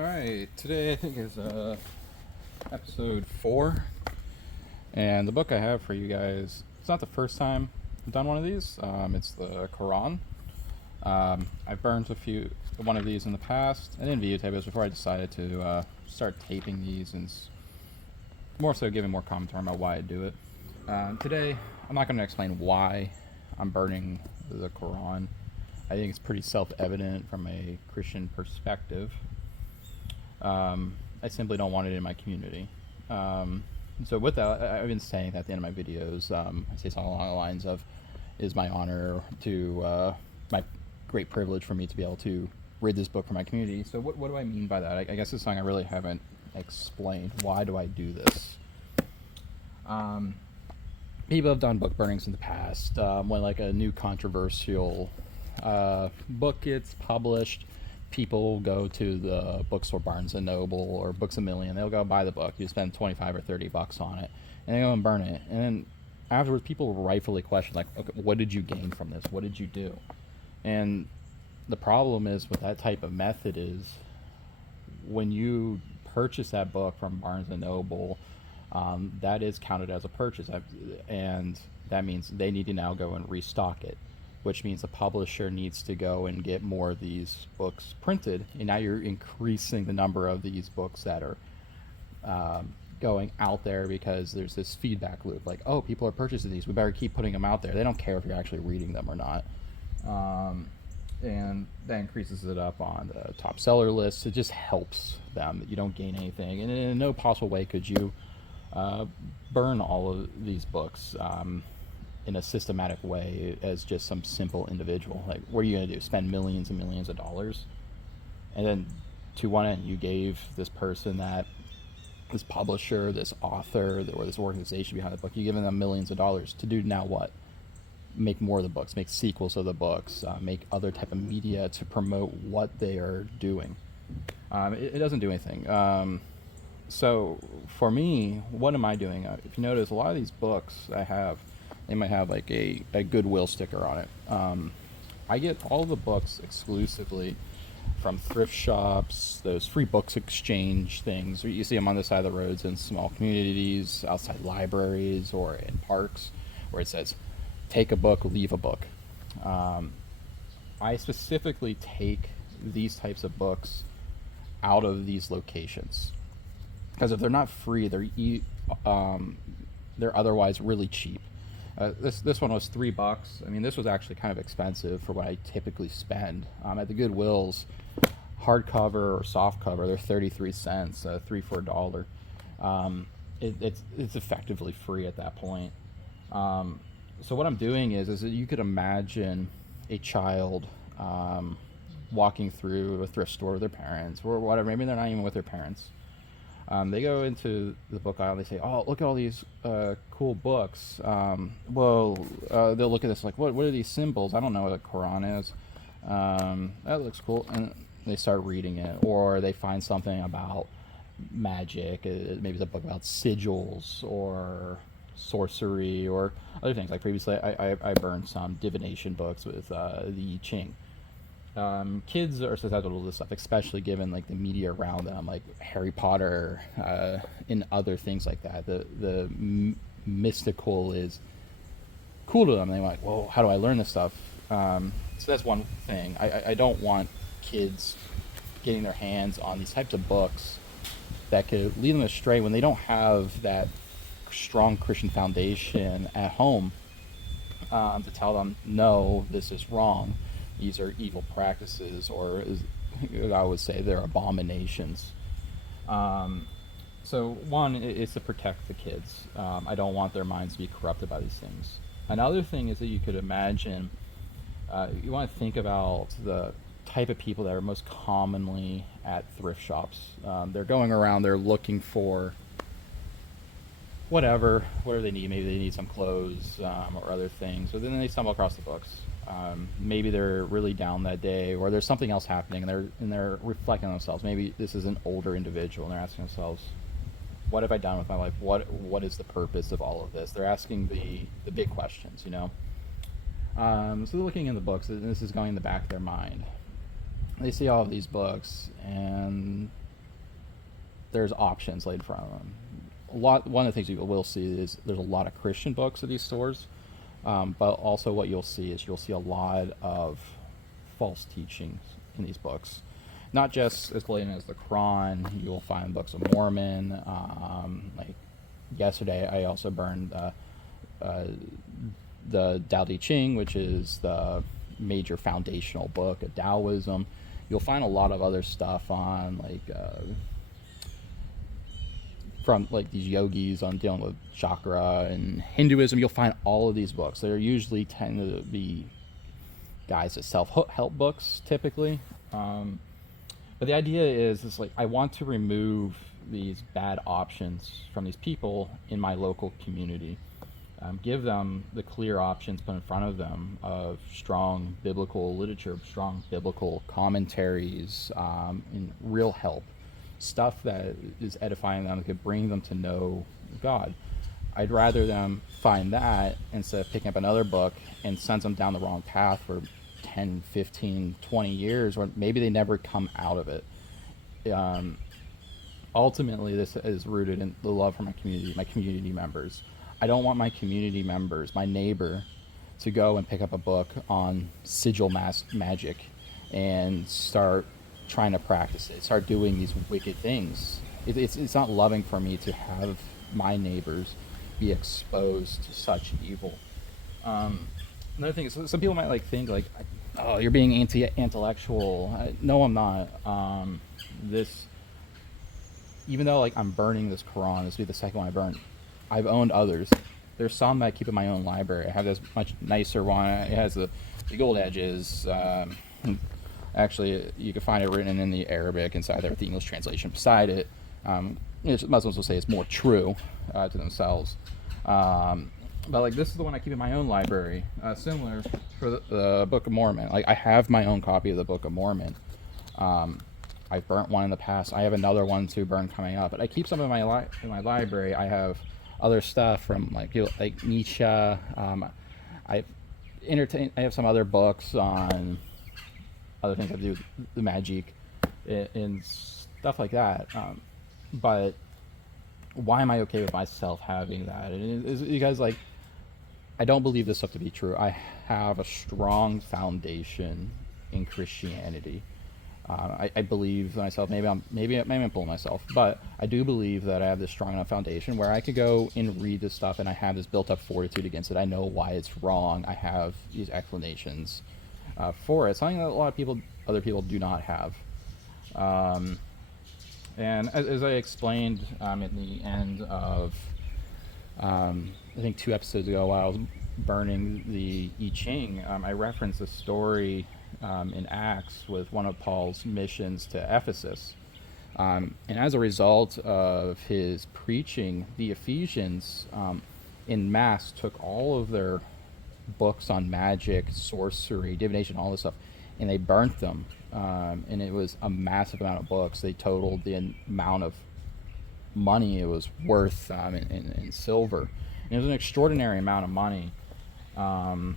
Alright, today I think is episode 4, and the book I have for you guys, it's not the first time I've done one of these. It's the Qur'an. I've burned one of these in the past. I didn't videotape it before I decided to start taping these, and more so giving more commentary about why I do it. Today, I'm not going to explain why I'm burning the Qur'an. I think it's pretty self-evident from a Christian perspective. I simply don't want it in my community. So with that, I've been saying that at the end of my videos. I say something along the lines of, "Is my honor to my great privilege for me to be able to read this book for my community." So what do I mean by that? I guess it's something I really haven't explained. Why do I do this? People have done book burnings in the past. When like a new controversial book gets published, people go to the bookstore, Barnes and Noble or Books A Million. They'll go buy the book. You spend 25 or 30 bucks on it, and they go and burn it. And then afterwards, people rightfully question, like, okay, what did you gain from this? What did you do? And the problem is with that type of method is when you purchase that book from Barnes and Noble, that is counted as a purchase, and that means they need to now go and restock it, which means the publisher needs to go and get more of these books printed, and now you're increasing the number of these books that are going out there, because there's this feedback loop, like, oh, people are purchasing these, we better keep putting them out there. They don't care if you're actually reading them or not. And that increases it up on the top seller list. It just helps them. You don't gain anything, and in no possible way could you burn all of these books in a systematic way as just some simple individual. Like, what are you going to do? Spend millions and millions of dollars? And then to one end, you gave this person, this publisher, this author, or this organization behind the book, you're giving them millions of dollars to do now what? Make more of the books, make sequels of the books, make other type of media to promote what they are doing. It doesn't do anything. So for me, what am I doing? If you notice, a lot of these books I have, they might have like a Goodwill sticker on it. I get all the books exclusively from thrift shops, those free books exchange things. You see them on the side of the roads in small communities, outside libraries, or in parks, where it says, take a book, leave a book. I specifically take these types of books out of these locations, because if they're not free, they're otherwise really cheap. This one was $3. I mean, this was actually kind of expensive for what I typically spend. At the Goodwills, hardcover or softcover, they're 33 cents, $3 for $1. It's effectively free at that point. So what I'm doing is that you could imagine a child walking through a thrift store with their parents or whatever. Maybe they're not even with their parents. They go into the book aisle and they say, oh, look at all these cool books. They'll look at this like, what are these symbols? I don't know what a Quran is. That looks cool. And they start reading it. Or they find something about magic. Maybe it's a book about sigils or sorcery or other things. Like previously, I burned some divination books with the I Ching. Kids are susceptible to this stuff, especially given like the media around them, like Harry Potter and other things like that. The mystical is cool to them. They're like, well, how do I learn this stuff? So that's one thing. I don't want kids getting their hands on these types of books that could lead them astray when they don't have that strong Christian foundation at home to tell them, no, this is wrong. These are evil practices, or I would say they're abominations. So one is to protect the kids. I don't want their minds to be corrupted by these things. Another thing is that you could imagine, you want to think about the type of people that are most commonly at thrift shops. They're going around, they're looking for whatever they need. Maybe they need some clothes or other things. But then they stumble across the books. Maybe they're really down that day, or there's something else happening, and they're reflecting on themselves. Maybe this is an older individual, and they're asking themselves, "What have I done with my life? What is the purpose of all of this?" They're asking the big questions, you know. So they're looking in the books, and this is going in the back of their mind. They see all of these books, and there's options laid in front of them. One of the things you will see is there's a lot of Christian books at these stores, but also what you'll see is you'll see a lot of false teachings in these books. Not just as blatant as the Qur'an, you will find books of Mormon. Like yesterday, I also burned the Tao Te Ching, which is the major foundational book of Taoism. You'll find a lot of other stuff on from like these yogis on dealing with chakra and Hinduism. You'll find all of these books. They're usually tend to be guys that self-help books typically. But the idea is like I want to remove these bad options from these people in my local community. Give them the clear options put in front of them of strong biblical literature, strong biblical commentaries, and real help. Stuff that is edifying them, that could bring them to know God. I'd rather them find that instead of picking up another book and sends them down the wrong path for 10, 15, 20 years, or maybe they never come out of it. Ultimately, this is rooted in the love for my community members. I don't want my community members, my neighbor, to go and pick up a book on sigil magic and start trying to practice it, start doing these wicked things. It's not loving for me to have my neighbors be exposed to such evil. Another thing is, some people might think oh, you're being anti-intellectual. No, I'm not. Even though I'm burning this Quran, this will be the second one I burned. I've owned others. There's some that I keep in my own library. I have this much nicer one. It has the gold edges. Actually, you can find it written in the Arabic inside there with the English translation beside it. Muslims will say it's more true to themselves. But this is the one I keep in my own library. Similar for the Book of Mormon. I have my own copy of the Book of Mormon. I've burnt one in the past. I have another one to burn coming up. But I keep some in my library. I have other stuff from Nietzsche. I have some other books on other things that do with the magic and stuff like that. But why am I okay with myself having that? And is because I don't believe this stuff to be true. I have a strong foundation in Christianity. I believe myself. Maybe I'm pulling myself, but I do believe that I have this strong enough foundation where I could go and read this stuff, and I have this built-up fortitude against it. I know why it's wrong. I have these explanations for it. Something that a lot of other people do not have. And as I explained at the end of, I think 2 episodes ago, while I was burning the I Ching, I referenced a story in Acts with one of Paul's missions to Ephesus. And as a result of his preaching, the Ephesians in mass took all of their books on magic, sorcery, divination, all this stuff, and they burnt them. And it was a massive amount of books. They totaled the amount of money it was worth in silver. And it was an extraordinary amount of money. And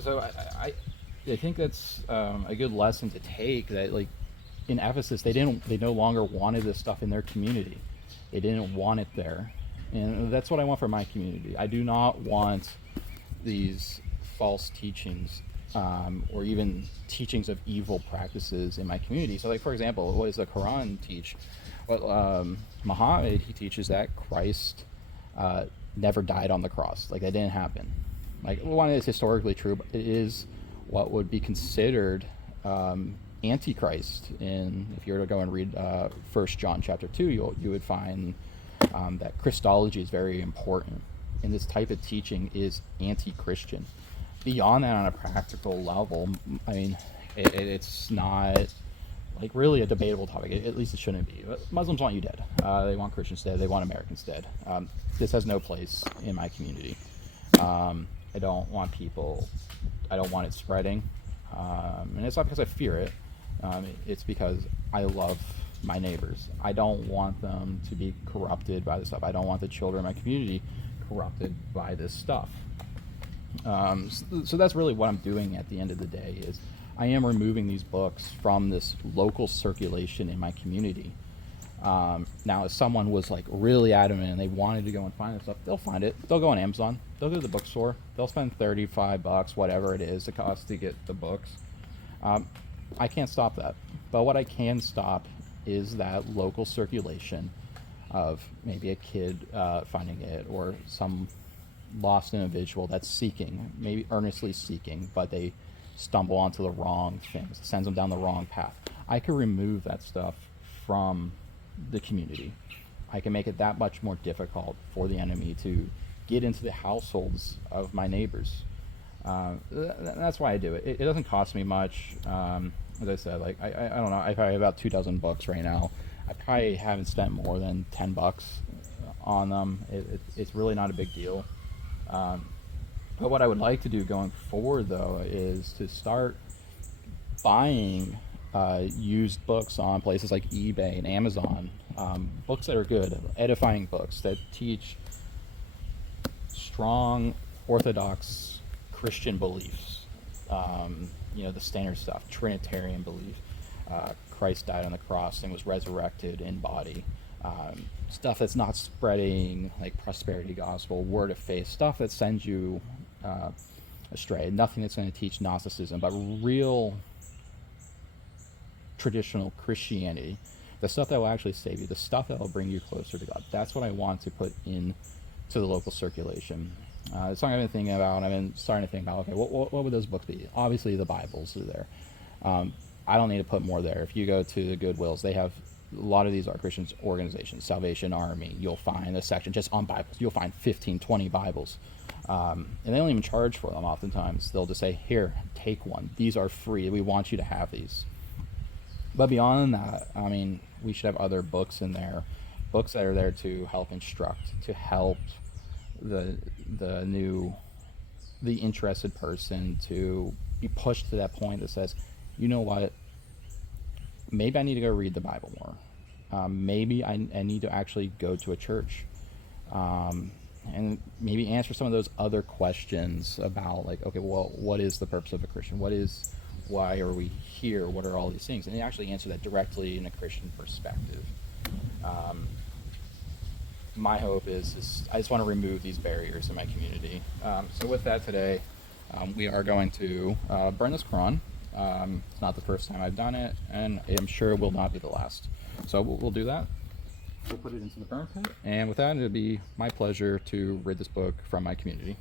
so I think that's a good lesson to take, that in Ephesus they no longer wanted this stuff in their community. They didn't want it there. And that's what I want for my community. I do not want these false teachings or even teachings of evil practices in my community. So for example, what does the Quran teach? Well, Muhammad, he teaches that Christ never died on the cross. That didn't happen. One is historically true, but it is what would be considered antichrist. And if you were to go and read 1 John chapter 2, you would find that Christology is very important. And this type of teaching is anti-Christian. Beyond that, on a practical level, I mean, it's not really a debatable topic. At least it shouldn't be. But Muslims want you dead. They want Christians dead. They want Americans dead. This has no place in my community. I don't want it spreading. And it's not because I fear it. It's because I love my neighbors. I don't want them to be corrupted by this stuff. I don't want the children in my community corrupted by this stuff. So that's really what I'm doing at the end of the day, is I am removing these books from this local circulation in my community. Now, if someone was like really adamant and they wanted to go and find this stuff, they'll find it. They'll go on Amazon. They'll go to the bookstore. They'll spend $35, whatever it is, the cost to get the books. I can't stop that. But what I can stop is that local circulation of maybe a kid finding it, or some lost individual that's seeking, maybe earnestly seeking, but they stumble onto the wrong things, it sends them down the wrong path. I can remove that stuff from the community. I can make it that much more difficult for the enemy to get into the households of my neighbors. That's why I do it. It doesn't cost me much. As I said, like I don't know. I probably have about 2 dozen books right now. I probably haven't spent more than $10 on them. It's really not a big deal. But what I would like to do going forward, though, is to start buying used books on places like eBay and Amazon. Books that are good, edifying books that teach strong Orthodox Christian beliefs. The standard stuff, Trinitarian belief. Christ died on the cross and was resurrected in body. Stuff that's not spreading like prosperity gospel, word of faith, stuff that sends you astray. Nothing that's going to teach Gnosticism, but real traditional Christianity. The stuff that will actually save you, the stuff that will bring you closer to God. That's what I want to put in to the local circulation. It's something I've been thinking about. I've been starting to think about, okay, what would those books be? Obviously, the Bibles are there. I don't need to put more there. If you go to the Goodwills, they have a lot of these are Christian organizations, Salvation Army. You'll find a section just on Bibles. You'll find 15, 20 Bibles. And they don't even charge for them oftentimes. They'll just say, here, take one. These are free. We want you to have these. But beyond that, I mean, we should have other books in there, books that are there to help instruct, to help the interested person to be pushed to that point that says, you know what, maybe I need to go read the Bible more. Maybe I need to actually go to a church, and maybe answer some of those other questions about, like, okay, well, what is the purpose of a Christian? Why are we here? What are all these things? And they actually answer that directly in a Christian perspective. My hope is I just want to remove these barriers in my community. So with that today, we are going to burn this Qur'an. It's not the first time I've done it, and I'm sure it will not be the last. So we'll do that. We'll put it into the burn pit. And with that, it'll be my pleasure to rid this book from my community.